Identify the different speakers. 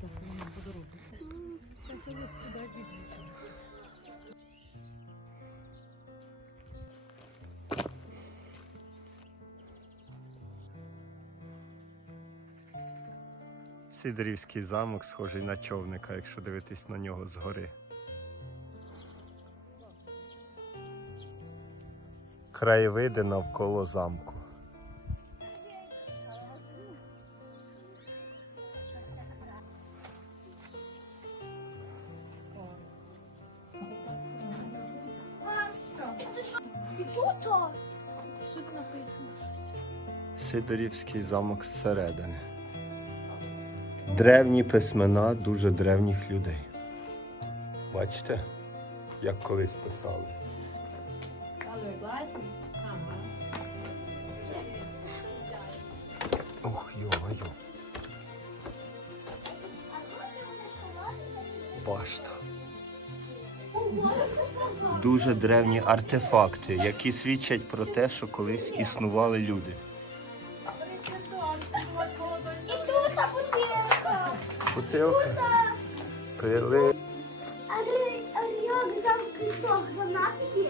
Speaker 1: дівчина.
Speaker 2: Сидорівський замок схожий на човника, якщо дивитись на нього згори. Краєвиди навколо замку.
Speaker 3: І тут
Speaker 1: написано щось.
Speaker 2: Сидорівський замок зсередини. Древні письмена дуже древніх людей. Бачите, як колись писали.
Speaker 1: Але класні. Ага.
Speaker 2: Ох, йо-моє. Башта. Дуже древні артефакти, які свідчать про те, що колись існували люди.
Speaker 3: і тут бутилка.
Speaker 2: Бутилка, пили.
Speaker 3: А як замки.
Speaker 1: Гармата.